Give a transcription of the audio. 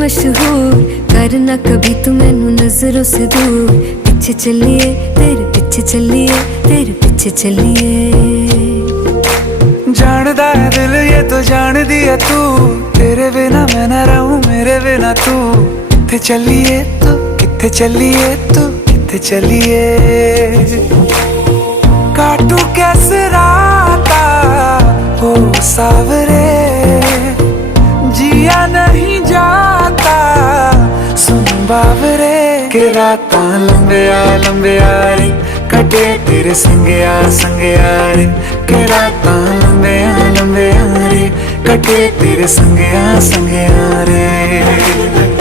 मशहूर, करना कभी तू मैनू नजरों से दूर। पीछे चलिए तेरे पीछे चलिए, तेरे पीछे चलिए। जानदा है दिल ये तो जान दिया तू, तेरे बिना मैं ना रहूं मेरे बिना तू। किथे चलिए तू, किथे चलिए तू, किथे चलिए। काटू कैसे राता हो सावरे, जिया नहीं जाता सुन बावरे। के रातां लंबिया लंबिया रे, कटे तेरे संगया संगया रे। के रातां लंबिया लंबिया रे, कटे तेरे संगया संगया रे।